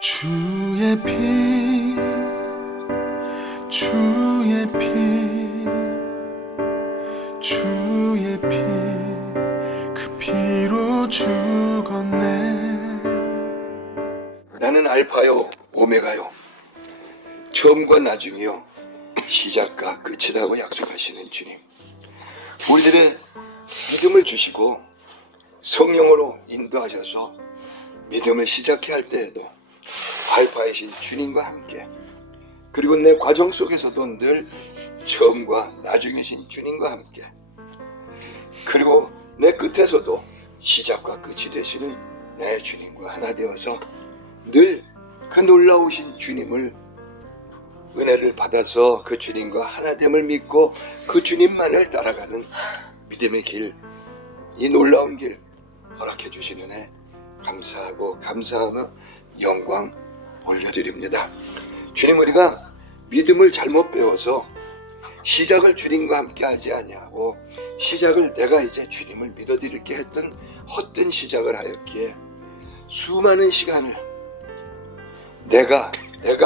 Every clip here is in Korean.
주의 피, 주의 피, 주의 피, 그 피로 죽었네. 나는 알파요 오메가요, 처음과 나중이요, 시작과 끝이라고 약속하시는 주님, 우리들의 믿음을 주시고 성령으로 인도하셔서 믿음을 시작해야 할 때에도 알파이신 주님과 함께, 그리고 내 과정 속에서도 늘 처음과 나중이신 주님과 함께, 그리고 내 끝에서도 시작과 끝이 되시는 내 주님과 하나 되어서 늘 그 놀라우신 주님을, 은혜를 받아서 그 주님과 하나됨을 믿고 그 주님만을 따라가는 믿음의 길, 이 놀라운 길 허락해 주신 은혜 감사하고 감사하며 영광 올려드립니다. 주님, 우리가 믿음을 잘못 배워서 시작을 주님과 함께 하지 아니하고 시작을 내가 이제 주님을 믿어드릴게 했던 헛된 시작을 하였기에 수많은 시간을 내가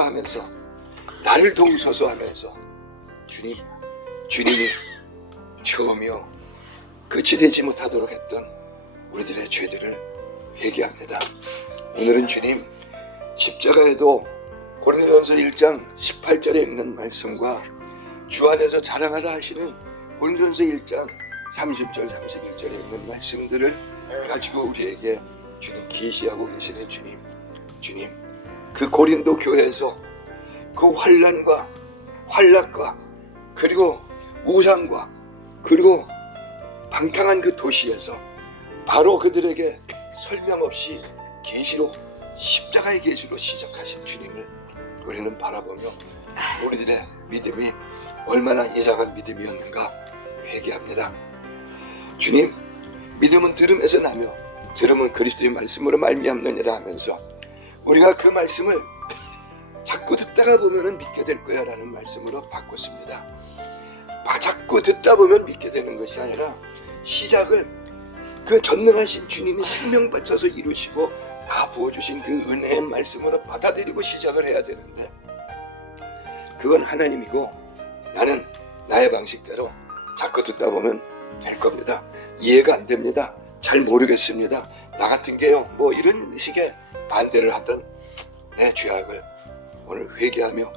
하면서 나를 동서서 하면서 주님이 처음이요 끝이 되지 못하도록 했던 우리들의 죄들을 회개합니다. 오늘은 주님, 십자가에도 고린도전서 1장 18절에 있는 말씀과 주 안에서 자랑하라 하시는 고린도전서 1장 30절 31절에 있는 말씀들을 가지고 우리에게 주님 계시하고 계시는 주님, 그 고린도 교회에서 그 환난과 환락과 그리고 우상과 그리고 방탕한 그 도시에서 바로 그들에게 설명 없이 계시로, 십자가의 계시로 시작하신 주님을 우리는 바라보며 우리들의 믿음이 얼마나 이상한 믿음이었는가 회개합니다. 주님, 믿음은 들음에서 나며 들음은 그리스도의 말씀으로 말미암느니라 하면서 우리가 그 말씀을 자꾸 듣다가 보면 믿게 될 거야 라는 말씀으로 바꿨습니다. 자꾸 듣다 보면 믿게 되는 것이 아니라 시작을 그 전능하신 주님이 생명 바쳐서 이루시고 다 부어주신 그 은혜의 말씀으로 받아들이고 시작을 해야 되는데, 그건 하나님이고 나는 나의 방식대로 자꾸 듣다 보면 될 겁니다. 이해가 안 됩니다. 잘 모르겠습니다. 나 같은 게요 뭐 이런 식의 반대를 하던 내 죄악을 오늘 회개하며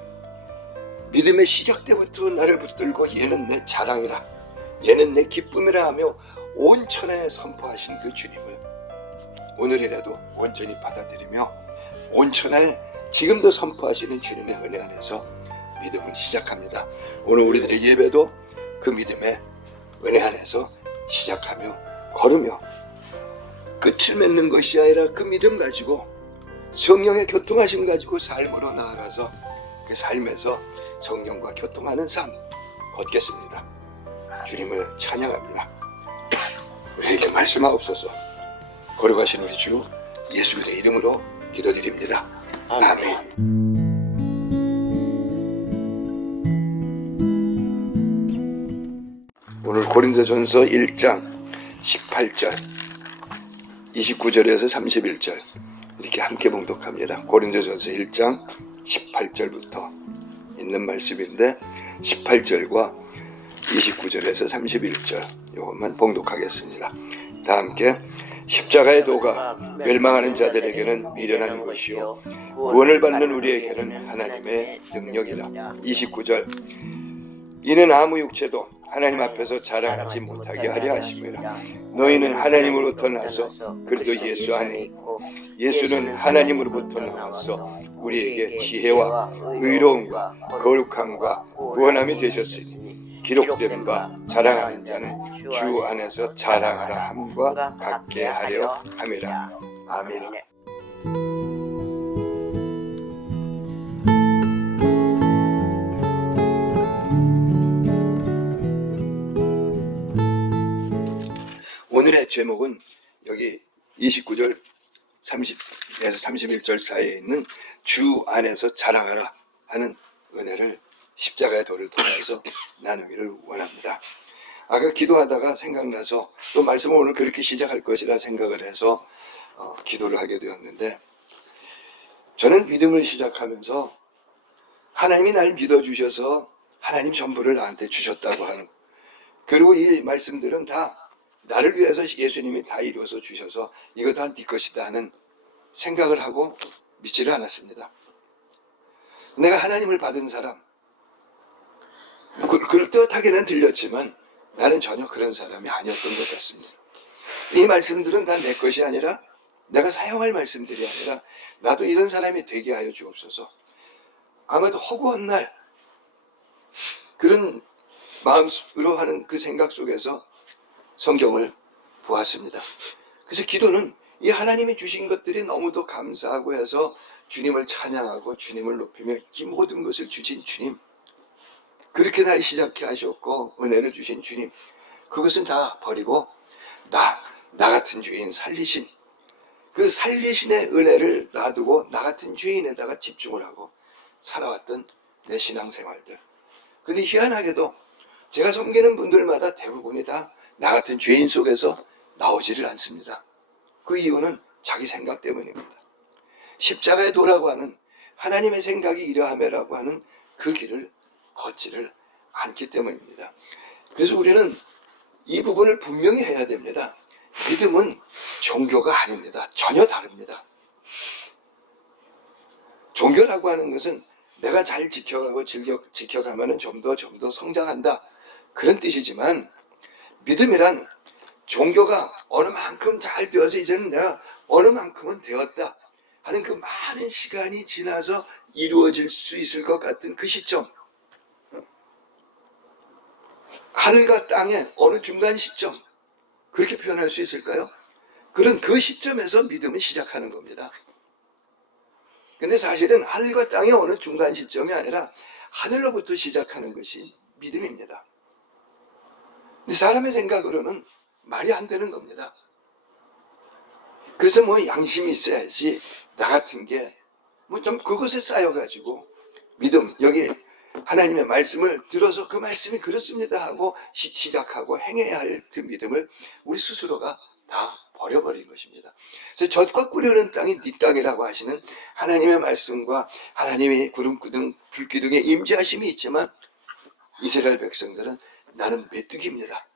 믿음의 시작 때부터 나를 붙들고 얘는 내 자랑이라, 얘는 내 기쁨이라 하며 온 천하에 선포하신 그 주님을 오늘이라도 온전히 받아들이며 온 천하에 지금도 선포하시는 주님의 은혜 안에서 믿음을 시작합니다. 오늘 우리들의 예배도 그 믿음의 은혜 안에서 시작하며 걸으며 끝을 맺는 것이 아니라 그 믿음 가지고 성령의 교통하심 가지고 삶으로 나아가서 그 삶에서 성령과 교통하는 삶 걷겠습니다. 주님을 찬양합니다. 우리에게 말씀하옵소서. 걸어가신 우리 주 예수의 이름으로 기도드립니다. 아멘. 오늘 고린도전서 1장 18절 29절에서 31절 이렇게 함께 봉독합니다. 고린도전서 1장 18절부터 있는 말씀인데 18절과 29절에서 31절 이것만 봉독하겠습니다. 다 함께. 십자가의 도가 멸망하는 자들에게는 미련한 것이요 구원을 받는 우리에게는 하나님의 능력이라. 29절. 이는 아무 육체도 하나님 앞에서 자랑하지 못하게 하려 하심이라. 너희는 하나님으로부터 나서 그리스도 예수 안에 있고 예수는 하나님으로부터 나와서 우리에게 지혜와 의로움과 거룩함과 구원함이 되셨으니 기록된 바 자랑하는 자는 주 안에서 자랑하라 함과 같게 하려 함이라. 아멘. 오늘의 제목은 여기 29절 30에서 31절 사이에 있는 주 안에서 자랑하라 하는 은혜를 십자가의 도를 통해서 나누기를 원합니다. 아까 기도하다가 생각나서 또 말씀을 오늘 그렇게 시작할 것이라 생각을 해서 기도를 하게 되었는데, 저는 믿음을 시작하면서 하나님이 날 믿어주셔서 하나님 전부를 나한테 주셨다고 하는, 그리고 이 말씀들은 다 나를 위해서 예수님이 다 이루어서 주셔서 이거 다 네 것이다 하는 생각을 하고 믿지를 않았습니다. 내가 하나님을 받은 사람, 그럴듯하게는 들렸지만 나는 전혀 그런 사람이 아니었던 것 같습니다. 이 말씀들은 다 내 것이 아니라 내가 사용할 말씀들이 아니라 나도 이런 사람이 되게 하여 주옵소서. 아마도 허구한 날 그런 마음으로 하는 그 생각 속에서 성경을 보았습니다. 그래서 기도는 이 하나님이 주신 것들이 너무도 감사하고 해서 주님을 찬양하고 주님을 높이며 이 모든 것을 주신 주님, 그렇게 날 시작해 하셨고 은혜를 주신 주님, 그것은 다 버리고 나 같은 주인 살리신 그 살리신의 은혜를 놔두고 나 같은 주인에다가 집중을 하고 살아왔던 내 신앙생활들. 근데 희한하게도 제가 섬기는 분들마다 대부분이 다 나 같은 죄인 속에서 나오지를 않습니다. 그 이유는 자기 생각 때문입니다. 십자가의 도라고 하는 하나님의 생각이 이러함이라고 하는 그 길을 걷지를 않기 때문입니다. 그래서 우리는 이 부분을 분명히 해야 됩니다. 믿음은 종교가 아닙니다. 전혀 다릅니다. 종교라고 하는 것은 내가 잘 지켜가고 지켜가면 좀 더 성장한다, 그런 뜻이지만, 믿음이란 종교가 어느 만큼 잘 되어서 이제는 내가 어느 만큼은 되었다 하는 그 많은 시간이 지나서 이루어질 수 있을 것 같은 그 시점, 하늘과 땅의 어느 중간 시점, 그렇게 표현할 수 있을까요? 그런 그 시점에서 믿음은 시작하는 겁니다. 근데 사실은 하늘과 땅의 어느 중간 시점이 아니라 하늘로부터 시작하는 것이 믿음입니다. 근데 사람의 생각으로는 말이 안 되는 겁니다. 그래서 뭐 양심이 있어야지, 나 같은 게 뭐 좀 그것에 쌓여가지고 믿음, 여기 하나님의 말씀을 들어서 그 말씀이 그렇습니다 하고 시작하고 행해야 할 그 믿음을 우리 스스로가 다 버려버린 것입니다. 그래서 젖과 꿀이 땅이 네 땅이라고 하시는 하나님의 말씀과 하나님의 구름기둥 불기둥에 임재하심이 있지만, 이스라엘 백성들은 나는 메뚜기입니다.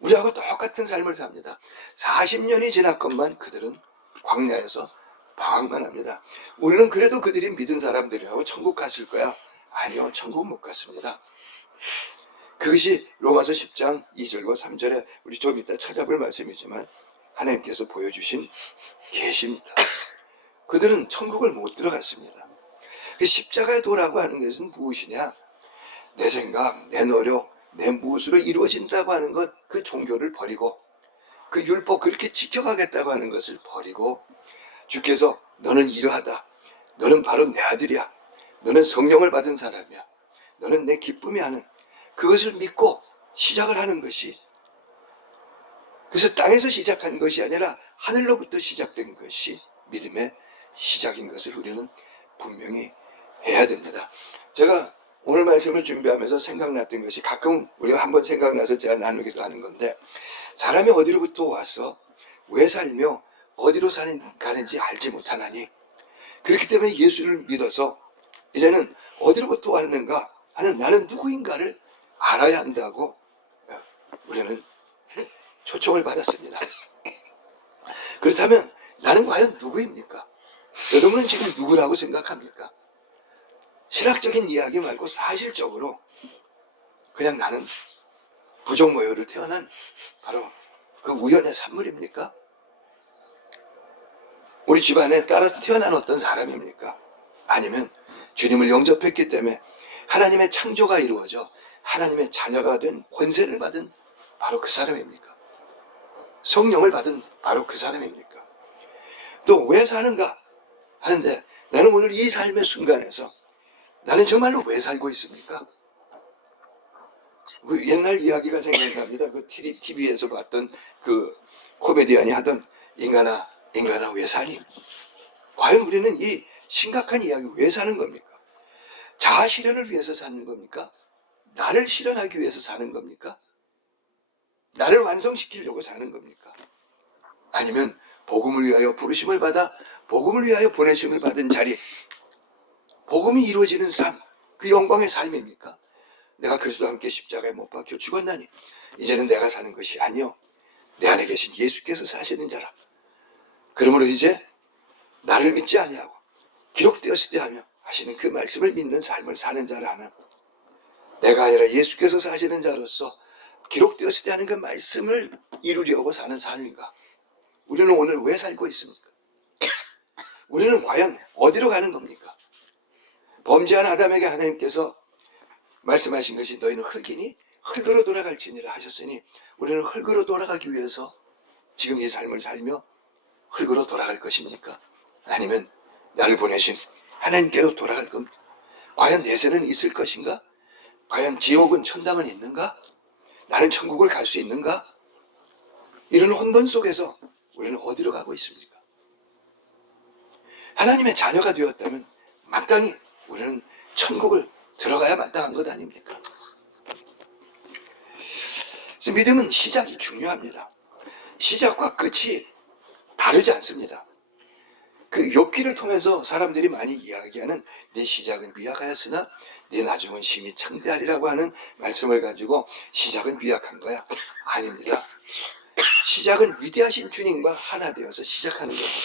우리하고 똑같은 삶을 삽니다. 40년이 지났건만 그들은 광야에서 방황만 합니다. 우리는 그래도 그들이 믿은 사람들이라고 천국 갔을 거야? 아니요, 천국 못 갔습니다. 그것이 로마서 10장 2절과 3절에 우리 좀 이따 찾아볼 말씀이지만 하나님께서 보여주신 계시입니다. 그들은 천국을 못 들어갔습니다. 그 십자가의 도라고 하는 것은 무엇이냐? 내 생각, 내 노력, 내 무엇으로 이루어진다고 하는 것, 그 종교를 버리고 그 율법 그렇게 지켜가겠다고 하는 것을 버리고, 주께서 너는 이러하다, 너는 바로 내 아들이야, 너는 성령을 받은 사람이야, 너는 내 기쁨이 하는, 그것을 믿고 시작을 하는 것이, 그래서 땅에서 시작한 것이 아니라 하늘로부터 시작된 것이 믿음의 시작인 것을 우리는 분명히 해야 됩니다. 제가 오늘 말씀을 준비하면서 생각났던 것이, 가끔 우리가 한번 생각나서 제가 나누기도 하는 건데, 사람이 어디로부터 와서 왜 살며 어디로 가는지 알지 못하나니, 그렇기 때문에 예수를 믿어서 이제는 어디로부터 왔는가 하는 나는 누구인가를 알아야 한다고 우리는 초청을 받았습니다. 그렇다면 나는 과연 누구입니까? 여러분은 지금 누구라고 생각합니까? 신학적인 이야기 말고 사실적으로 그냥 나는 부족모여를 태어난 바로 그 우연의 산물입니까? 우리 집안에 따라서 태어난 어떤 사람입니까? 아니면 주님을 영접했기 때문에 하나님의 창조가 이루어져 하나님의 자녀가 된 권세를 받은 바로 그 사람입니까? 성령을 받은 바로 그 사람입니까? 또 왜 사는가 하는데, 나는 오늘 이 삶의 순간에서 나는 정말로 왜 살고 있습니까? 그 옛날 이야기가 생각납니다. 그 TV에서 봤던 그 코미디언이 하던 인간아 왜 사니? 과연 우리는 이 심각한 이야기 왜 사는 겁니까? 자아 실현을 위해서 사는 겁니까? 나를 실현하기 위해서 사는 겁니까? 나를 완성시키려고 사는 겁니까? 아니면 복음을 위하여 부르심을 받아 복음을 위하여 보내심을 받은 자리, 복음이 이루어지는 삶, 그 영광의 삶입니까? 내가 그리스도와 함께 십자가에 못 박혀 죽었나니 이제는 내가 사는 것이 아니요 내 안에 계신 예수께서 사시는 자라. 그러므로 이제 나를 믿지 아니하고 기록되었을 때 하며 하시는 그 말씀을 믿는 삶을 사는 자라 하는, 내가 아니라 예수께서 사시는 자로서 기록되었을 때 하는 그 말씀을 이루려고 사는 삶인가? 우리는 오늘 왜 살고 있습니까? 우리는 과연 어디로 가는 겁니까? 범죄한 아담에게 하나님께서 말씀하신 것이 너희는 흙이니 흙으로 돌아갈지니라 하셨으니 우리는 흙으로 돌아가기 위해서 지금 이 삶을 살며 흙으로 돌아갈 것입니까? 아니면 나를 보내신 하나님께로 돌아갈 겁니까? 과연 내세는 있을 것인가? 과연 지옥은 천당은 있는가? 나는 천국을 갈 수 있는가? 이런 혼돈 속에서 우리는 어디로 가고 있습니까? 하나님의 자녀가 되었다면 마땅히 우리는 천국을 들어가야 마땅한 것 아닙니까? 그래서 믿음은 시작이 중요합니다. 시작과 끝이 다르지 않습니다. 그 욥기를 통해서 사람들이 많이 이야기하는 내 시작은 미약하였으나 내 나중은 심히 창대하리라고 하는 말씀을 가지고 시작은 미약한 거야? 아닙니다. 시작은 위대하신 주님과 하나 되어서 시작하는 겁니다.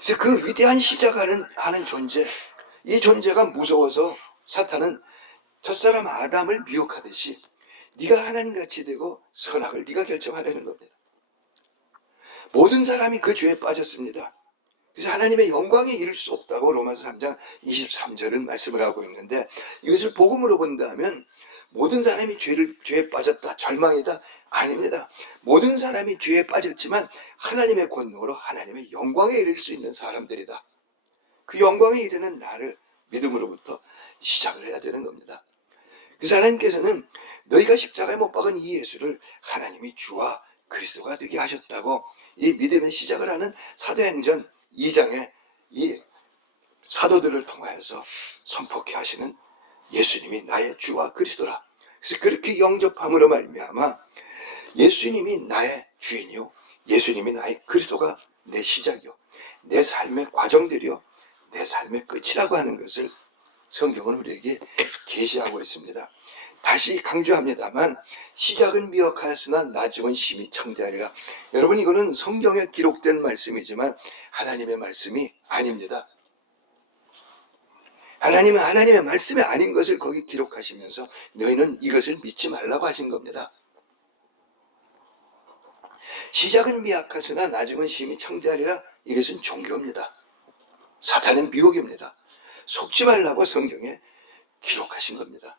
그래서 그 위대한 시작하는 존재, 이 존재가 무서워서 사탄은 첫사람 아담을 미혹하듯이 네가 하나님같이 되고 선악을 네가 결정하려는 겁니다. 모든 사람이 그 죄에 빠졌습니다. 그래서 하나님의 영광에 이를 수 없다고 로마서 3장 23절을 말씀을 하고 있는데, 이것을 복음으로 본다면 모든 사람이 죄에 빠졌다, 절망이다? 아닙니다. 모든 사람이 죄에 빠졌지만 하나님의 권능으로 하나님의 영광에 이를 수 있는 사람들이다. 그 영광에 이르는 나를 믿음으로부터 시작을 해야 되는 겁니다. 그래서 하나님께서는 너희가 십자가에 못 박은 이 예수를 하나님이 주와 그리스도가 되게 하셨다고 이 믿음의 시작을 하는 사도행전 2장에 이 사도들을 통하여서 선포케 하시는 예수님이 나의 주와 그리스도라. 그래서 그렇게 영접함으로 말미암아 예수님이 나의 주인이요, 예수님이 나의 그리스도가 내 시작이요, 내 삶의 과정들이요, 내 삶의 끝이라고 하는 것을 성경은 우리에게 계시하고 있습니다. 다시 강조합니다만 시작은 미약하였으나 나중은 심히 창대하리라. 여러분, 이거는 성경에 기록된 말씀이지만 하나님의 말씀이 아닙니다. 하나님은 하나님의 말씀이 아닌 것을 거기 기록하시면서 너희는 이것을 믿지 말라고 하신 겁니다. 시작은 미약하으나 나중은 심히 창대하리라. 이것은 종교입니다. 사탄의 미혹입니다. 속지 말라고 성경에 기록하신 겁니다.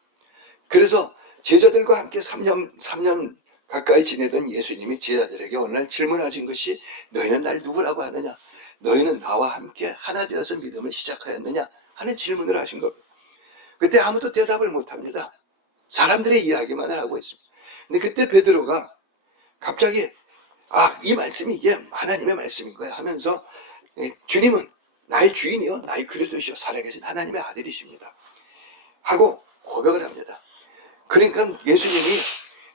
그래서 제자들과 함께 3년 가까이 지내던 예수님이 제자들에게 어느 날 질문하신 것이 너희는 날 누구라고 하느냐? 너희는 나와 함께 하나 되어서 믿음을 시작하였느냐? 하는 질문을 하신 겁니다. 그때 아무도 대답을 못합니다. 사람들의 이야기만 하고 있습니다. 근데 그때 베드로가 갑자기 이 말씀이 이게 하나님의 말씀인 거야 하면서 주님은 나의 주인이요, 나의 그리스도시요, 살아계신 하나님의 아들이십니다 하고 고백을 합니다. 그러니까 예수님이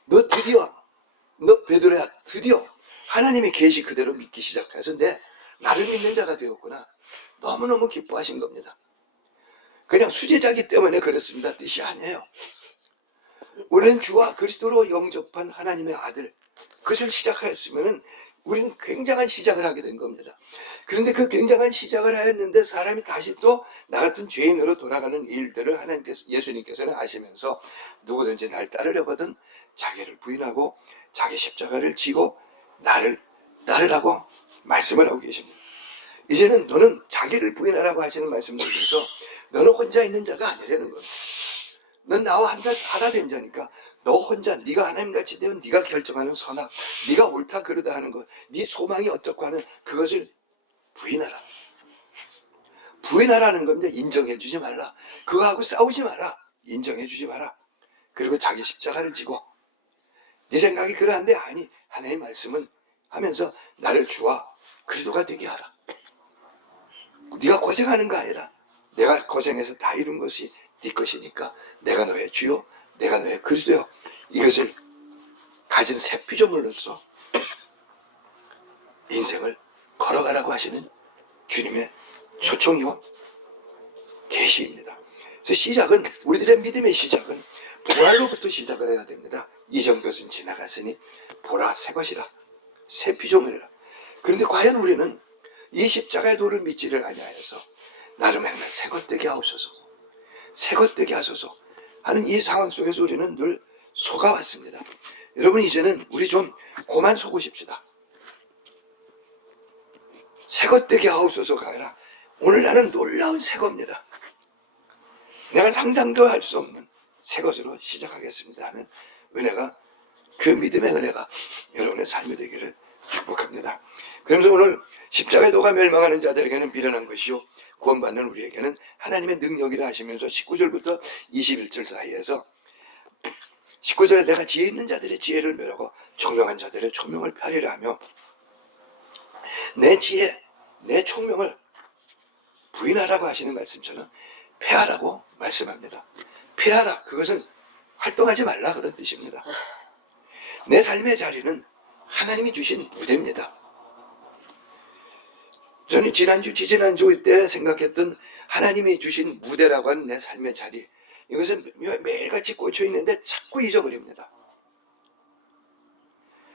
너 베드로야, 드디어 하나님의 계시 그대로 믿기 시작해서 나를 믿는 자가 되었구나. 너무너무 기뻐하신 겁니다. 그냥 수제자기 때문에 그렇습니다 뜻이 아니에요. 우리는 주와 그리스도로 영접한 하나님의 아들, 그것을 시작하였으면 우리는 굉장한 시작을 하게 된 겁니다. 그런데 그 굉장한 시작을 하였는데 사람이 다시 또 나 같은 죄인으로 돌아가는 일들을 예수님께서는 아시면서 누구든지 날 따르려거든 자기를 부인하고 자기 십자가를 지고 나를 따르라고 말씀을 하고 계십니다. 이제는 너는 자기를 부인하라고 하시는 말씀을 드려서 너는 혼자 있는 자가 아니라는 겁니다. 넌 나와 하나 된 자니까 너 혼자 네가 하나님같이 되면 네가 결정하는 선악, 네가 옳다 그르다 하는 것, 네 소망이 어떻고 하는 그것을 부인하라. 부인하라는 겁니다. 인정해 주지 말라. 그거하고 싸우지 마라. 인정해 주지 마라. 그리고 자기 십자가를 지고 네 생각이 그러한데 아니 하나님의 말씀은 하면서 나를 주와 그리스도가 되게 하라. 네가 고생하는 거 아니라 내가 고생해서 다 이룬 것이 네 것이니까 내가 너의 주요, 내가 너의 그리스도요. 이것을 가진 새 피조물로서 인생을 걸어가라고 하시는 주님의 초청이요 계시입니다. 그래서 시작은, 우리들의 믿음의 시작은 부활로부터 시작을 해야 됩니다. 이전 것은 지나갔으니 보라 새 것이라, 새 피조물이라. 그런데 과연 우리는 이 십자가의 도를 믿지를 아니하여서 나름 행한 새 것 되게 하옵소서, 새 것 되게 하소서 하는 이 상황 속에서 우리는 늘 속아왔습니다. 여러분, 이제는 우리 좀 그만 속으십시다. 새 것 되게 하옵소서가 아니라 오늘 나는 놀라운 새 겁니다. 내가 상상도 할 수 없는 새 것으로 시작하겠습니다 하는 은혜가, 그 믿음의 은혜가 여러분의 삶이 되기를 축복합니다. 그러면서 오늘 십자가의 도가 멸망하는 자들에게는 미련한 것이요 구원받는 우리에게는 하나님의 능력이라 하시면서 19절부터 21절 사이에서 19절에 내가 지혜 있는 자들의 지혜를 멸하고 총명한 자들의 총명을 펴리라 하며, 내 지혜, 내 총명을 부인하라고 하시는 말씀처럼 폐하라고 말씀합니다. 폐하라, 그것은 활동하지 말라 그런 뜻입니다. 내 삶의 자리는 하나님이 주신 무대입니다. 저는 지난주, 지지난주 때 생각했던 하나님이 주신 무대라고 하는 내 삶의 자리, 이것은 매일같이 꽂혀 있는데 자꾸 잊어버립니다.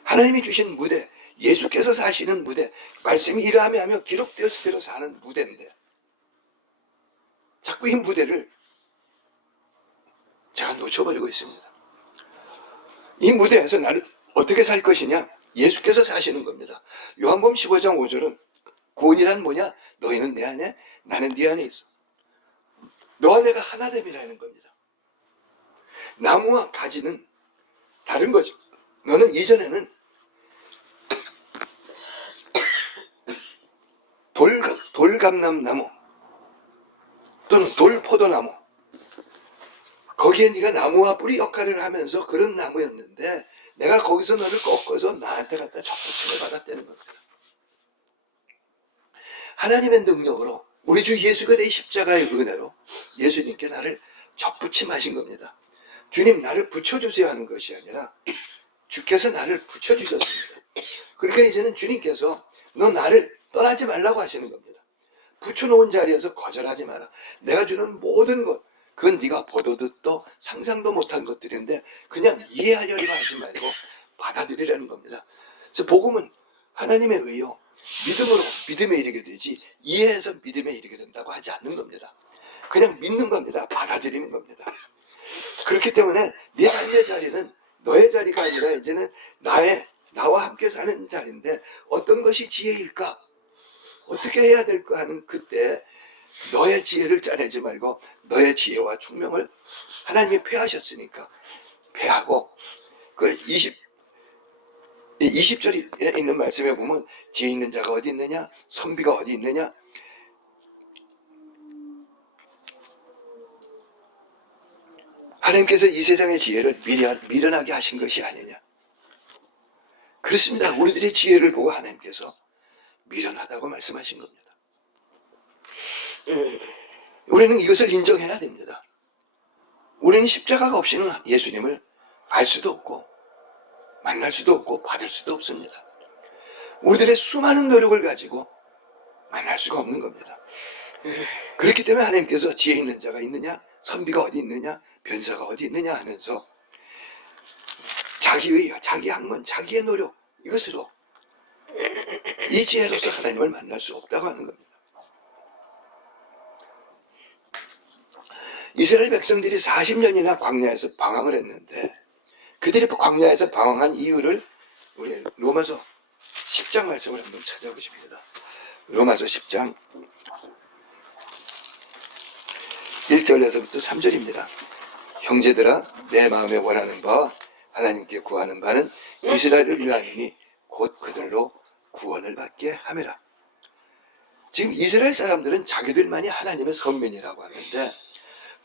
하나님이 주신 무대, 예수께서 사시는 무대, 말씀이 이러하며 하며 기록되었을 대로 사는 무대인데 자꾸 이 무대를 제가 놓쳐버리고 있습니다. 이 무대에서 나를 어떻게 살 것이냐, 예수께서 사시는 겁니다. 요한복음 15장 5절은 구원이란 뭐냐, 너희는 내 안에 나는 네 안에 있어, 너와 내가 하나됨이라는 겁니다. 나무와 가지는 다른 거죠. 너는 이전에는 돌감람나무 또는 돌포도나무, 거기에 네가 나무와 뿌리 역할을 하면서 그런 나무였는데 내가 거기서 너를 꺾어서 나한테 갖다 접붙임을 받았다는 겁니다. 하나님의 능력으로, 우리 주 예수 그리스도의 십자가의 은혜로 예수님께 나를 접붙임하신 겁니다. 주님 나를 붙여주세요 하는 것이 아니라 주께서 나를 붙여주셨습니다. 그러니까 이제는 주님께서 너 나를 떠나지 말라고 하시는 겁니다. 붙여놓은 자리에서 거절하지 마라. 내가 주는 모든 것, 그건 네가 보도 듣도 상상도 못한 것들인데 그냥 이해하려니만 하지 말고 받아들이라는 겁니다. 그래서 복음은 하나님의 의요, 믿음으로 믿음에 이르게 되지 이해해서 믿음에 이르게 된다고 하지 않는 겁니다. 그냥 믿는 겁니다. 받아들이는 겁니다. 그렇기 때문에 네 삶의 자리는 너의 자리가 아니라 이제는 나와 함께 사는 자리인데 어떤 것이 지혜일까? 어떻게 해야 될까 하는 그때 너의 지혜를 짜내지 말고 너의 지혜와 총명을 하나님이 폐하셨으니까 폐하고, 그 20절에 있는 말씀에 보면 지혜 있는 자가 어디 있느냐, 선비가 어디 있느냐, 하나님께서 이 세상의 지혜를 미련하게 하신 것이 아니냐. 그렇습니다. 우리들의 지혜를 보고 하나님께서 미련하다고 말씀하신 겁니다. 우리는 이것을 인정해야 됩니다. 우리는 십자가가 없이는 예수님을 알 수도 없고 만날 수도 없고 받을 수도 없습니다. 우리들의 수많은 노력을 가지고 만날 수가 없는 겁니다. 그렇기 때문에 하나님께서 지혜 있는 자가 있느냐, 선비가 어디 있느냐, 변사가 어디 있느냐 하면서 자기의, 자기 학문, 자기의 노력, 이것으로 이 지혜로서 하나님을 만날 수 없다고 하는 겁니다. 이스라엘 백성들이 40년이나 광야에서 방황을 했는데 그들이 광야에서 방황한 이유를 우리 로마서 10장 말씀을 한번 찾아보십니다. 로마서 10장 1절에서부터 3절입니다. 형제들아, 내 마음에 원하는 바와 하나님께 구하는 바는 이스라엘을 위함이니 곧 그들로 구원을 받게 함이라. 지금 이스라엘 사람들은 자기들만이 하나님의 선민이라고 하는데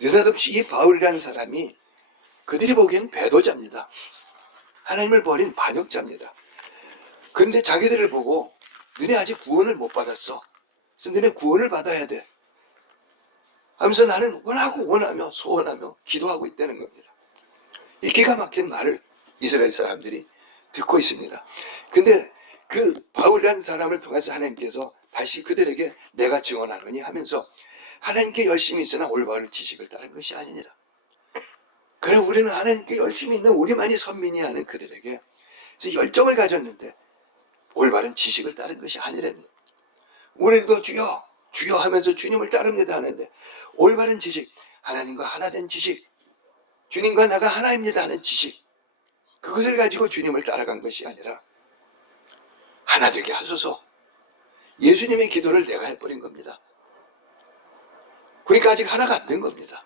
느닷없이 이 바울이라는 사람이 그들이 보기엔 배도자입니다. 하나님을 버린 반역자입니다. 그런데 자기들을 보고 너네 아직 구원을 못 받았어. 그래서 너네 구원을 받아야 돼 하면서 나는 원하며 소원하며 기도하고 있다는 겁니다. 이 기가 막힌 말을 이스라엘 사람들이 듣고 있습니다. 근데 그 바울이라는 사람을 통해서 하나님께서 다시 그들에게 내가 증언하노니 하면서 하나님께 열심히 있으나 올바른 지식을 따른 것이 아니니라. 그래 우리는 하나님께 열심히 있는 우리만이 선민이 하는 그들에게 열정을 가졌는데 올바른 지식을 따른 것이 아니라는 거예요. 우리도 주여 주여 하면서 주님을 따릅니다 하는데 올바른 지식, 하나님과 하나 된 지식, 주님과 나가 하나입니다 하는 지식, 그것을 가지고 주님을 따라간 것이 아니라 하나 되게 하소서, 예수님의 기도를 내가 해버린 겁니다. 그러니까 아직 하나가 안 된 겁니다.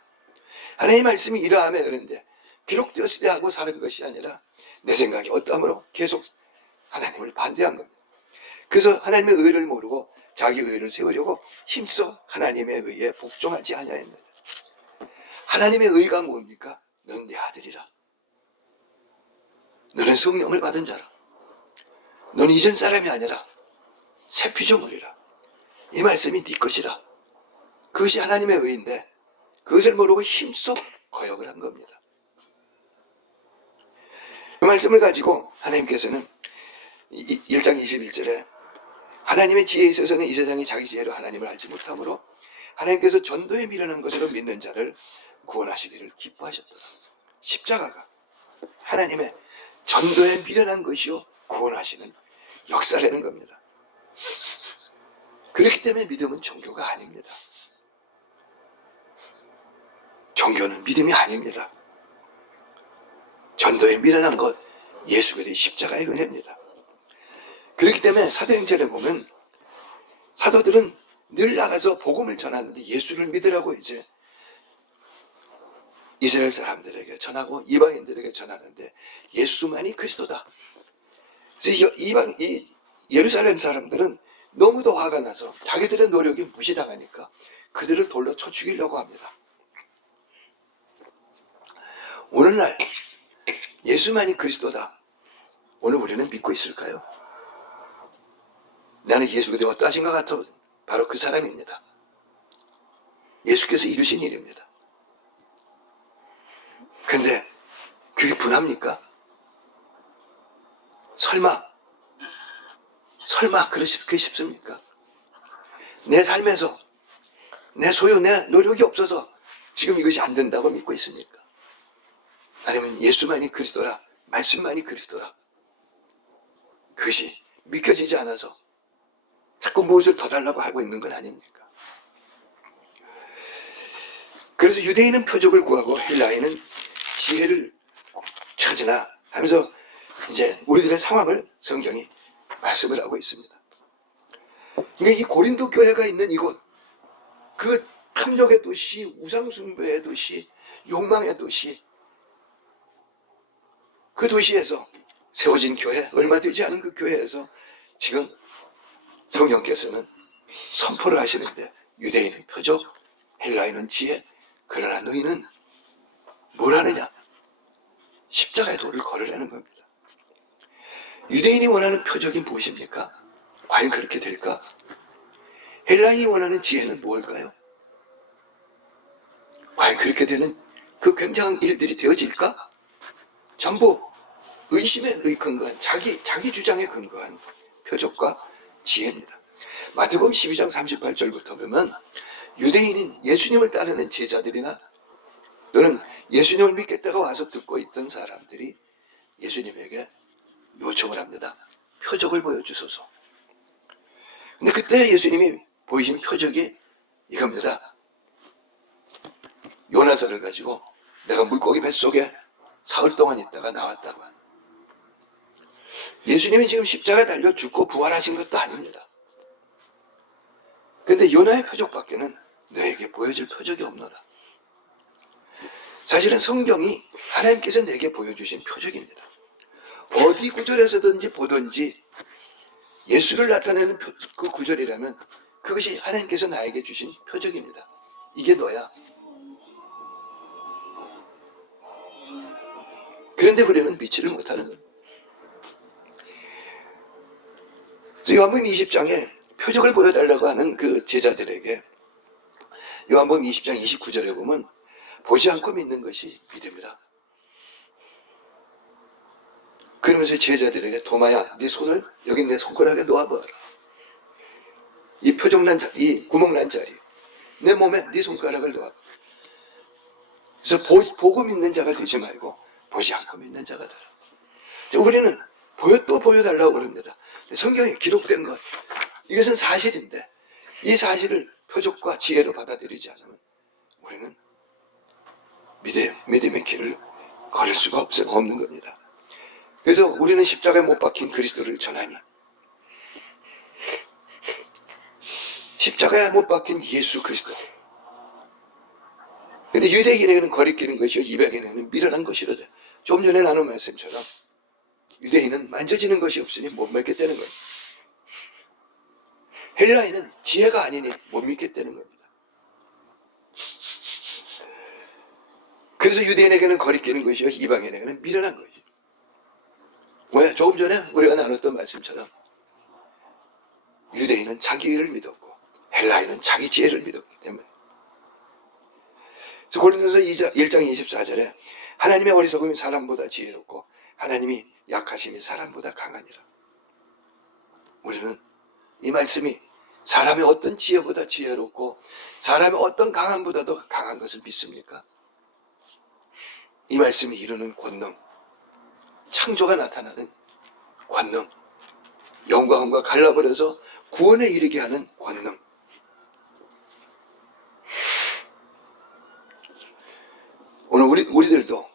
하나님의 말씀이 이러하며 그런데 기록되었으되 하고 사는 것이 아니라 내 생각이 어떠함으로 계속 하나님을 반대한 겁니다. 그래서 하나님의 의를 모르고 자기 의를 세우려고 힘써 하나님의 의에 복종하지 아니하였느니라. 하나님의 의가 뭡니까? 넌 내 아들이라. 너는 성령을 받은 자라. 너는 이전 사람이 아니라 새 피조물이라. 이 말씀이 네 것이라. 그것이 하나님의 의인데 그것을 모르고 힘써 거역을 한 겁니다. 그 말씀을 가지고 하나님께서는 1장 21절에 하나님의 지혜에 있어서는 이 세상이 자기 지혜로 하나님을 알지 못하므로 하나님께서 전도에 미련한 것으로 믿는 자를 구원하시기를 기뻐하셨더라. 십자가가 하나님의 전도에 미련한 것이요 구원하시는 역사라는 겁니다. 그렇기 때문에 믿음은 종교가 아닙니다. 종교는 믿음이 아닙니다. 전도에 미련한 것, 예수 그리스도의 십자가의 은혜입니다. 그렇기 때문에 사도행전에 보면 사도들은 늘 나가서 복음을 전하는데 예수를 믿으라고 이제 이스라엘 사람들에게 전하고 이방인들에게 전하는데 예수만이 그리스도다. 그래서 이 예루살렘 사람들은 너무도 화가 나서 자기들의 노력이 무시당하니까 그들을 돌로 쳐 죽이려고 합니다. 오늘날 예수만이 그리스도다. 오늘 우리는 믿고 있을까요? 나는 예수 그대로 어떠하신 것 같아? 바로 그 사람입니다. 예수께서 이루신 일입니다. 근데 그게 분합니까? 설마 그렇게 싶습니까? 내 삶에서 내 소유, 내 노력이 없어서 지금 이것이 안 된다고 믿고 있습니까? 아니면 예수만이 그리스도라, 말씀만이 그리스도라, 그것이 믿겨지지 않아서 자꾸 무엇을 더 달라고 하고 있는 건 아닙니까? 그래서 유대인은 표적을 구하고 헬라인은 지혜를 찾으나 하면서 이제 우리들의 상황을 성경이 말씀을 하고 있습니다. 그러니까 이 고린도 교회가 있는 이곳, 그 탐욕의 도시, 우상숭배의 도시, 욕망의 도시, 그 도시에서 세워진 교회, 얼마 되지 않은 그 교회에서 지금 성령께서는 선포를 하시는데 유대인은 표적, 헬라인은 지혜, 그러나 너희는 뭘 하느냐? 십자가의 도를 걸으라는 겁니다. 유대인이 원하는 표적이 무엇입니까? 과연 그렇게 될까? 헬라인이 원하는 지혜는 무엇일까요? 과연 그렇게 되는 그 굉장한 일들이 되어질까? 전부 의심에 근거한 자기 주장에 근거한 표적과 지혜입니다. 마태복음 12장 38절부터 보면 유대인인 예수님을 따르는 제자들이나 또는 예수님을 믿겠다고 와서 듣고 있던 사람들이 예수님에게 요청을 합니다. 표적을 보여주소서. 근데 그때 예수님이 보이신 표적이 이겁니다. 요나서를 가지고 내가 물고기 뱃속에 사흘 동안 있다가 나왔다고. 예수님이 지금 십자가에 달려 죽고 부활하신 것도 아닙니다. 그런데 요나의 표적밖에는 너에게 보여줄 표적이 없노라. 사실은 성경이 하나님께서 내게 보여주신 표적입니다. 어디 구절에서든지 보든지 예수를 나타내는 그 구절이라면 그것이 하나님께서 나에게 주신 표적입니다. 이게 너야. 그런데 우리는 믿지를 못하는 겁니다. 요한복음 20장에 표적을 보여달라고 하는 그 제자들에게 요한복음 20장 29절에 보면 보지 않고 믿는 것이 믿음이라. 그러면서 제자들에게 도마야, 네 손을 여기 내 손가락에 놓아봐라. 이 표정난 이 구멍난 자리, 내 몸에 네 손가락을 놓아. 그래서 보고 믿는 자가 되지 말고 보지 않고 믿는 자가 되라. 우리는 또 보여달라고 그럽니다. 성경에 기록된 것, 이것은 사실인데 이 사실을 표적과 지혜로 받아들이지 않으면 우리는 믿음의 길을 걸을 수가 없는 겁니다. 그래서 우리는 십자가에 못 박힌 그리스도를 전하니, 십자가에 못 박힌 예수 그리스도. 근데 유대인에게는 거리끼는 것이요 이방인에게는 미련한 것이로되, 좀 전에 나눈 말씀처럼 유대인은 만져지는 것이 없으니 못 믿겠다는 거예요. 헬라인은 지혜가 아니니 못 믿겠다는 겁니다. 그래서 유대인에게는 거리끼는 것이요 이방인에게는 미련한 것이죠. 왜? 조금 전에 우리가 나눴던 말씀처럼 유대인은 자기 의를 믿었고 헬라인은 자기 지혜를 믿었기 때문에. 그래서 고린도서 1장 24절에 하나님의 어리석음이 사람보다 지혜롭고 하나님이 약하심이 사람보다 강하니라. 우리는 이 말씀이 사람의 어떤 지혜보다 지혜롭고 사람의 어떤 강함보다도 강한 것을 믿습니까? 이 말씀이 이루는 권능, 창조가 나타나는 권능, 영광과 갈라버려서 구원에 이르게 하는 권능. 오늘 우리들도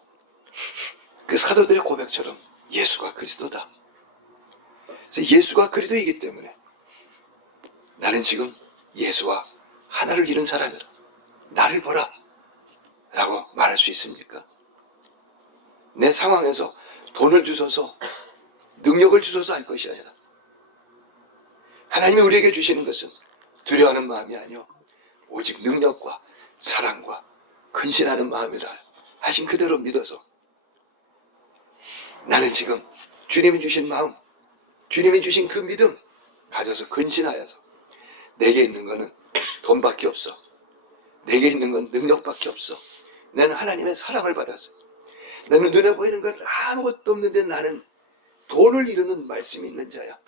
그 사도들의 고백처럼 예수가 그리스도다. 그래서 예수가 그리스도이기 때문에 나는 지금 예수와 하나를 이룬 사람이라. 나를 보라 라고 말할 수 있습니까? 내 상황에서 돈을 주셔서 능력을 주셔서 할 것이 아니라 하나님이 우리에게 주시는 것은 두려워하는 마음이 아니요 오직 능력과 사랑과 근신하는 마음이라 하신 그대로 믿어서 나는 지금 주님이 주신 마음, 주님이 주신 그 믿음 가져서 근신하여서 내게 있는 거는 돈밖에 없어. 내게 있는 건 능력밖에 없어. 나는 하나님의 사랑을 받았어. 나는 눈에 보이는 건 아무것도 없는데 나는 돈을 이루는 말씀이 있는 자야.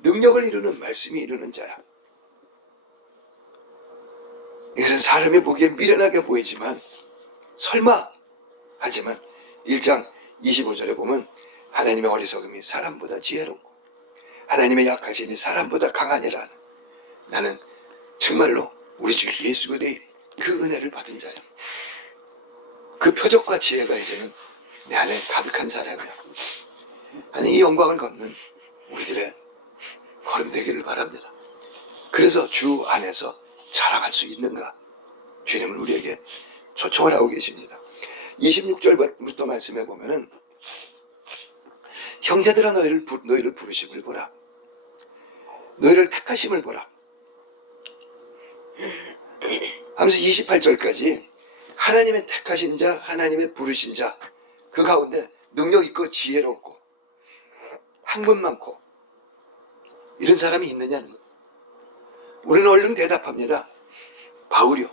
능력을 이루는 말씀이 이루는 자야. 이것은 사람이 보기에 미련하게 보이지만 설마 하지만 1장 25절에 보면 하나님의 어리석음이 사람보다 지혜롭고 하나님의 약하심이 사람보다 강하니라. 나는 정말로 우리 주 예수 그리스도의 그 은혜를 받은 자야. 그 표적과 지혜가 이제는 내 안에 가득한 사람이야. 아니 이 영광을 걷는 우리들의 걸음 되기를 바랍니다. 그래서 주 안에서 자랑할 수 있는가? 주님은 우리에게 초청을 하고 계십니다. 26절부터 말씀해 보면은 형제들아 너희를 부르심을 보라. 너희를 택하심을 보라. 하면서 28절까지 하나님의 택하신 자, 하나님의 부르신 자, 그 가운데 능력 있고 지혜롭고 학문 많고 이런 사람이 있느냐는 거예요. 우리는 얼른 대답합니다. 바울이요.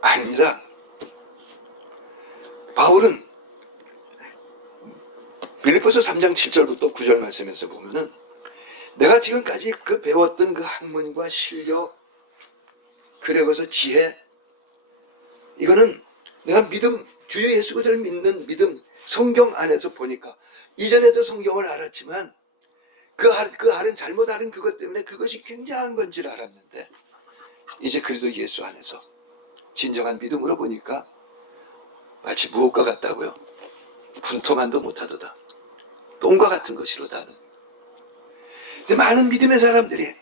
아닙니다. 바울은 빌립보서 3장 7절부터 9절 말씀에서 보면은 내가 지금까지 그 배웠던 그 학문과 실력, 그래서 지혜, 이거는 내가 믿음, 주 예수 그리스도를 믿는 믿음, 성경 안에서 보니까 이전에도 성경을 알았지만 그 알은 잘못 알은 그것 때문에 그것이 굉장한 건 줄 알았는데 이제 그리스도 예수 안에서 진정한 믿음으로 보니까 마치 무엇과 같다고요? 분토만도 못하도다. 똥과 같은 것이로다는. 근데 많은 믿음의 사람들이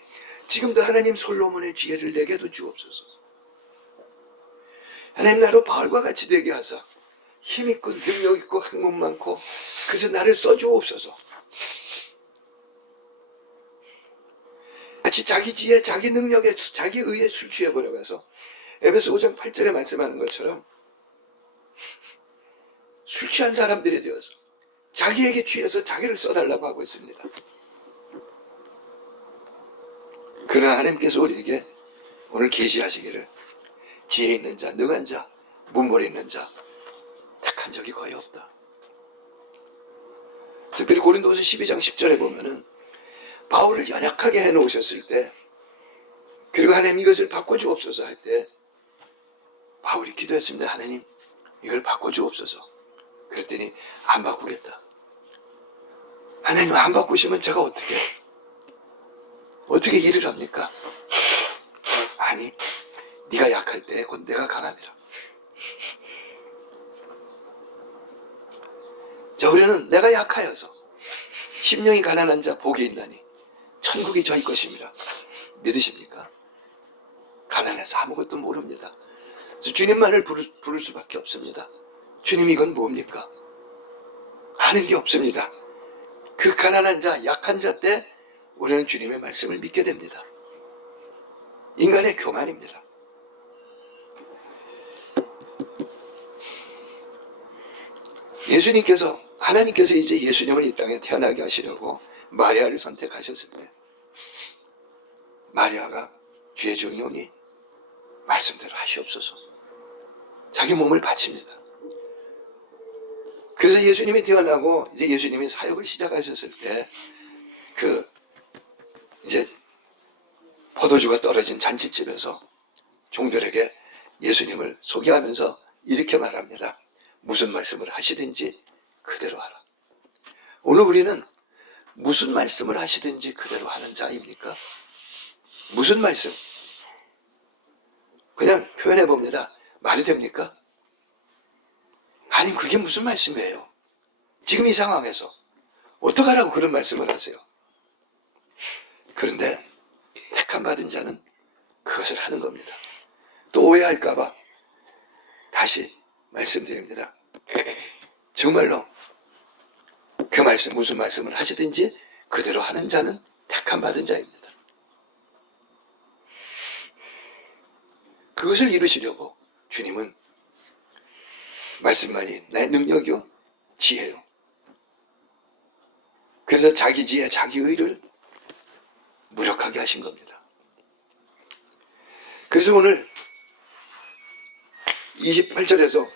지금도 하나님 솔로몬의 지혜를 내게도 주옵소서. 하나님 나로 바울과 같이 되게 하사 힘있고 능력있고 학문 많고 그래서 나를 써주옵소서. 같이 자기 지혜, 자기 능력에, 자기 의에 술 취해버려가서 에베소 5장 8절에 말씀하는 것처럼 술 취한 사람들이 되어서 자기에게 취해서 자기를 써달라고 하고 있습니다. 그러나 하나님께서 우리에게 오늘 계시하시기를 지혜 있는 자, 능한 자, 문벌 있는 자, 택한 한 적이 거의 없다. 특별히 고린도서 12장 10절에 보면은 바울을 연약하게 해놓으셨을 때, 그리고 하나님 이것을 바꿔주옵소서 할 때 바울이 기도했습니다. 하나님 이걸 바꿔주옵소서. 그랬더니 안 바꾸겠다. 하나님 안 바꾸시면 제가 어떻게 일을 합니까? 아니, 네가 약할 때 곧 내가 강함이라. 자, 우리는 내가 약하여서 심령이 가난한 자 복이 있나니 천국이 저희 것입니다. 믿으십니까? 가난해서 아무것도 모릅니다. 주님만을 부를 수밖에 없습니다. 주님 이건 뭡니까? 아는 게 없습니다. 그 가난한 자, 약한 자 때 우리는 주님의 말씀을 믿게 됩니다. 인간의 교만입니다. 하나님께서 이제 예수님을 이 땅에 태어나게 하시려고 마리아를 선택하셨을 때, 마리아가 주의 종이 오니 말씀대로 하시옵소서. 자기 몸을 바칩니다. 그래서 예수님이 태어나고 이제 예수님이 사역을 시작하셨을 때, 이제 포도주가 떨어진 잔치집에서 종들에게 예수님을 소개하면서 이렇게 말합니다. 무슨 말씀을 하시든지 그대로 하라. 오늘 우리는 무슨 말씀을 하시든지 그대로 하는 자입니까? 무슨 말씀? 그냥 표현해 봅니다. 말이 됩니까? 아니, 그게 무슨 말씀이에요? 지금 이 상황에서 어떡하라고 그런 말씀을 하세요? 그런데 택함 받은 자는 그것을 하는 겁니다. 또 오해할까봐 다시 말씀드립니다. 정말로 그 말씀, 무슨 말씀을 하시든지 그대로 하는 자는 택함 받은 자입니다. 그것을 이루시려고 주님은 말씀만이 내 능력이요 지혜요. 그래서 자기 지혜, 자기 의를 무력하게 하신 겁니다. 그래서 오늘 28절에서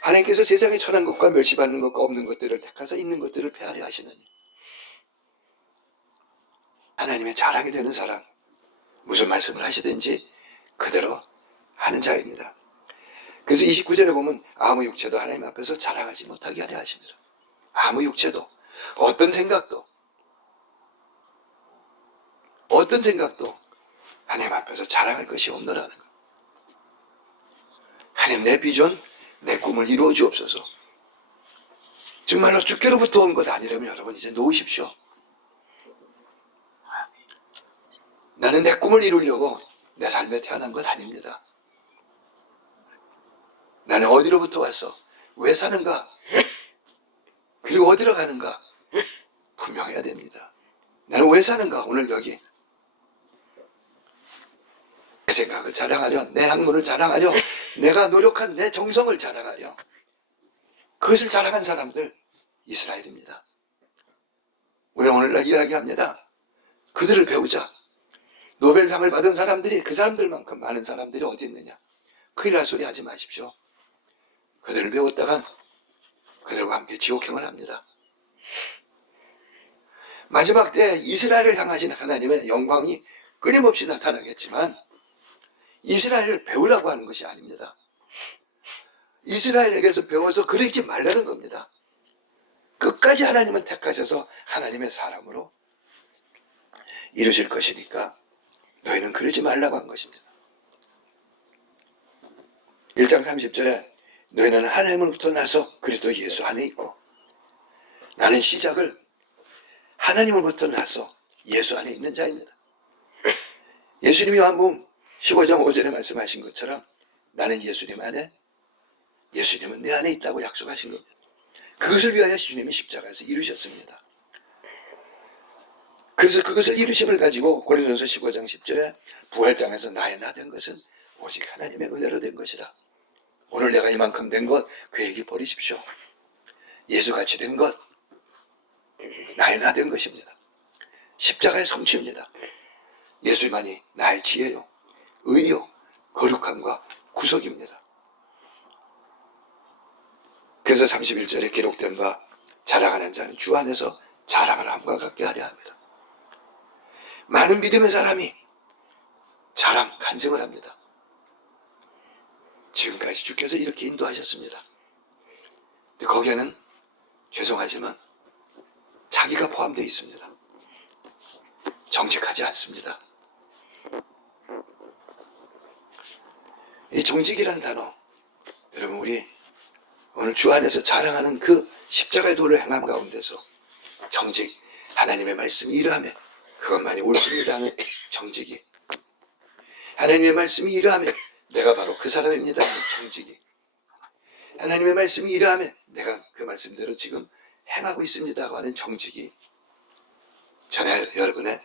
하나님께서 세상에 천한 것과 멸시받는 것과 없는 것들을 택하사 있는 것들을 폐하려 하시느니, 하나님의 자랑이 되는 사람, 무슨 말씀을 하시든지 그대로 하는 자입니다. 그래서 29절에 보면 아무 육체도 하나님 앞에서 자랑하지 못하게 하려 하십니다. 아무 육체도, 어떤 생각도 하나님 앞에서 자랑할 것이 없노라는 것. 하나님, 내 비전, 내 꿈을 이루어 주옵소서. 정말로 주께로부터 온 것 아니라면 여러분 이제 놓으십시오. 나는 내 꿈을 이루려고 내 삶에 태어난 것 아닙니다. 나는 어디로부터 와서 왜 사는가, 그리고 어디로 가는가 분명해야 됩니다. 나는 왜 사는가, 오늘 여기 내 생각을 자랑하려, 내 학문을 자랑하려, 내가 노력한 내 정성을 자랑하려, 그것을 자랑한 사람들 이스라엘입니다. 우리는 오늘날 이야기합니다. 그들을 배우자. 노벨상을 받은 사람들이 그 사람들만큼 많은 사람들이 어디 있느냐. 큰일 날 소리 하지 마십시오. 그들을 배웠다간 그들과 함께 지옥행을 합니다. 마지막 때 이스라엘을 향하신 하나님의 영광이 끊임없이 나타나겠지만 이스라엘을 배우라고 하는 것이 아닙니다. 이스라엘에게서 배워서 그러지 말라는 겁니다. 끝까지 하나님은 택하셔서 하나님의 사람으로 이루실 것이니까 너희는 그러지 말라고 한 것입니다. 1장 30절에 너희는 하나님으로부터 나서 그리스도 예수 안에 있고, 나는 시작을 하나님으로부터 나서 예수 안에 있는 자입니다. 예수님이 요한복음 15장 5절에 말씀하신 것처럼 나는 예수님 안에, 예수님은 내 안에 있다고 약속하신 겁니다. 그것을 위하여 주님이 십자가에서 이루셨습니다. 그래서 그것을 이루심을 가지고 고린도서 15장 10절에 부활장에서 나의 나 된 것은 오직 하나님의 은혜로 된 것이라. 오늘 내가 이만큼 된 것 그 얘기 버리십시오. 예수같이 된 것 나의 나 된 것입니다. 십자가의 성취입니다. 예수만이 나의 지혜요, 의요, 거룩함과 구속입니다. 그래서 31절에 기록된 바 자랑하는 자는 주 안에서 자랑을 함과 같게 하려 합니다. 많은 믿음의 사람이 자랑, 간증을 합니다. 지금까지 주께서 이렇게 인도하셨습니다. 근데 거기에는 죄송하지만 자기가 포함되어 있습니다. 정직하지 않습니다. 이 정직이란 단어, 여러분 우리 오늘 주 안에서 자랑하는 그 십자가의 도를 행함 가운데서 정직, 하나님의 말씀이 이러하며 그것만이 옳습니다 하는 정직이, 하나님의 말씀이 이러하며 내가 바로 그 사람입니다 하는 정직이, 하나님의 말씀이 이러하며 내가 그 말씀대로 지금 행하고 있습니다 하는 정직이 전에 여러분의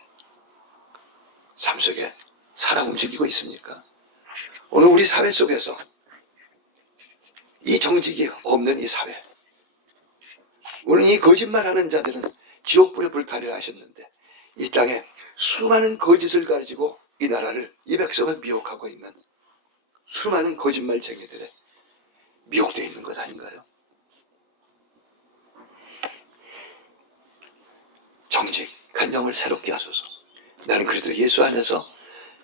삶 속에 살아 움직이고 있습니까? 오늘 우리 사회 속에서 이 정직이 없는 이 사회, 오늘 이 거짓말하는 자들은 지옥불에 불타리라 하셨는데 이 땅에 수많은 거짓을 가지고 이 나라를, 이 백성을 미혹하고 있는 수많은 거짓말쟁이들의 미혹되어 있는 것 아닌가요? 정직한 영을 새롭게 하소서. 나는 그래도 예수 안에서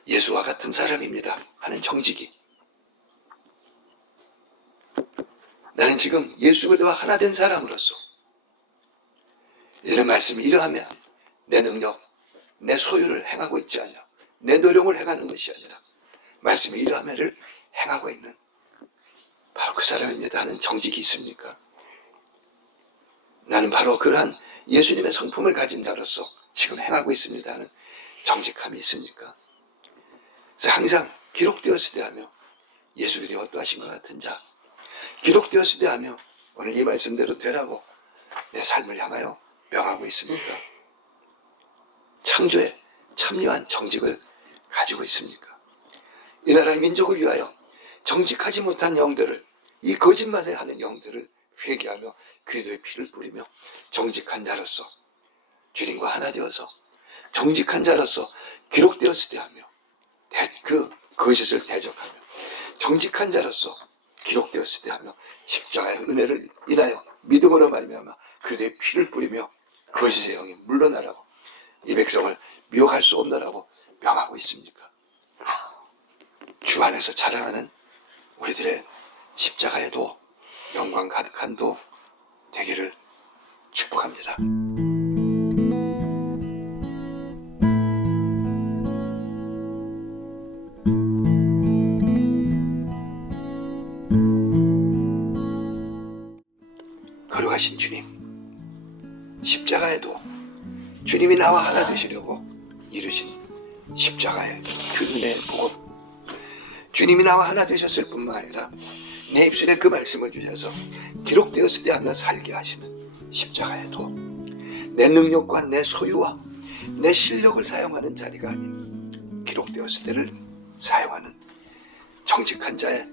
예수와 같은 사람입니다 하는 정직이, 나는 지금 예수 그리스도와 하나 된 사람으로서 이런 말씀이 이러하며 내 능력, 내 소유를 행하고 있지 않냐, 내 노력을 행하는 것이 아니라 말씀이 이러하며를 행하고 있는 바로 그 사람입니다 하는 정직이 있습니까? 나는 바로 그러한 예수님의 성품을 가진 자로서 지금 행하고 있습니다 하는 정직함이 있습니까? 그래서 항상 기록되었을 때 하며 예수 그리스도의 어떠하신 것 같은 자, 기록되었을 때 하며 오늘 이 말씀대로 되라고 내 삶을 향하여 명하고 있습니까? 창조에 참여한 정직을 가지고 있습니까? 이 나라의 민족을 위하여 정직하지 못한 영들을, 이 거짓말을 하는 영들을 회개하며 그리스도의 피를 뿌리며 정직한 자로서 주님과 하나 되어서 정직한 자로서 기록되었을 때 하며 그 거짓을 대적하며 정직한 자로서 기록되었을 때 하며 십자가의 은혜를 인하여 믿음으로 말미암아 그들의 피를 뿌리며 거짓의 영이 물러나라고, 이 백성을 미혹할 수 없느라고 명하고 있습니까? 주 안에서 자랑하는 우리들의 십자가의 도, 영광 가득한 도 되기를 축복합니다. 거룩하신 주님, 십자가에도 주님이 나와 하나 되시려고 이루신 십자가의 그 은혜의 복음, 주님이 나와 하나 되셨을 뿐만 아니라 내 입술에 그 말씀을 주셔서 기록되었을 때 하며 살게 하시는 십자가의 도, 내 능력과 내 소유와 내 실력을 사용하는 자리가 아닌 기록되었을 때를 사용하는 정직한 자의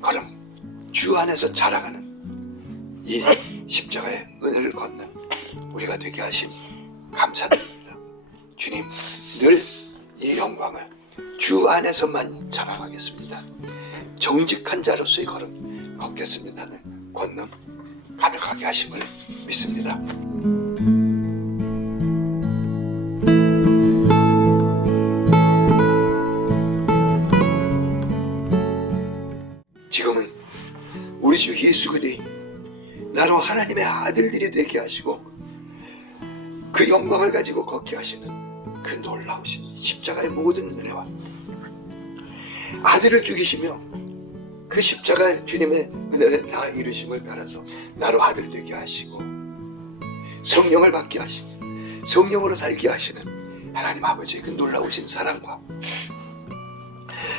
걸음, 주 안에서 자랑하는 이 십자가의 은혜를 걷는 우리가 되게 하심 감사드립니다. 주님, 늘 이 영광을 주 안에서만 자랑하겠습니다. 정직한 자로서의 걸음 걷겠습니다는 권능 가득하게 하심을 믿습니다. 지금은 우리 주 예수 그리스도의 나로 하나님의 아들들이 되게 하시고 그 영광을 가지고 걷게 하시는 그 놀라우신 십자가의 모든 은혜와 아들을 죽이시며 그 십자가 주님의 은혜를 다 이루심을 따라서 나로 아들 되게 하시고 성령을 받게 하시고 성령으로 살게 하시는 하나님 아버지의 그 놀라우신 사랑과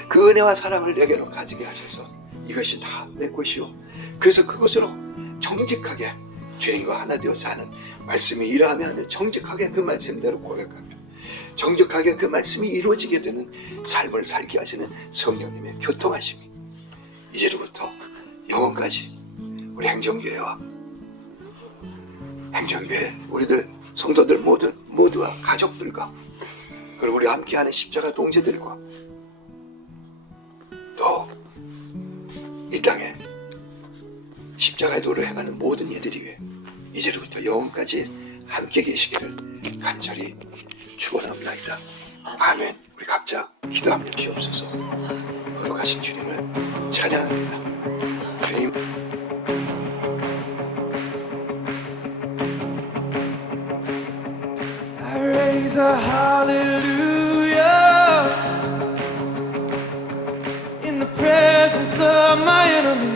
그 은혜와 사랑을 내게로 가지게 하셔서 이것이 다 내 것이요, 그래서 그것으로 정직하게 주님과 하나 되어 사는 말씀이 이러하며 하며 정직하게 그 말씀대로 고백하며 정직하게 그 말씀이 이루어지게 되는 삶을 살게 하시는 성령님의 교통하심이 이제로부터 영원까지 우리 행정교회와 행정교회 우리들 성도들 모두와 가족들과 그리고 우리 함께하는 십자가 동지들과 또 이 땅에 십자가의 도를 행하는 모든 이들이 위해 이제로부터 영원까지 함께 계시기를 간절히 축원합니다. 아멘. 우리 각자 기도하면 주옵소서. 거룩하신 주님을 찬양합니다. 주님. I raise a hallelujah in the presence of my enemy.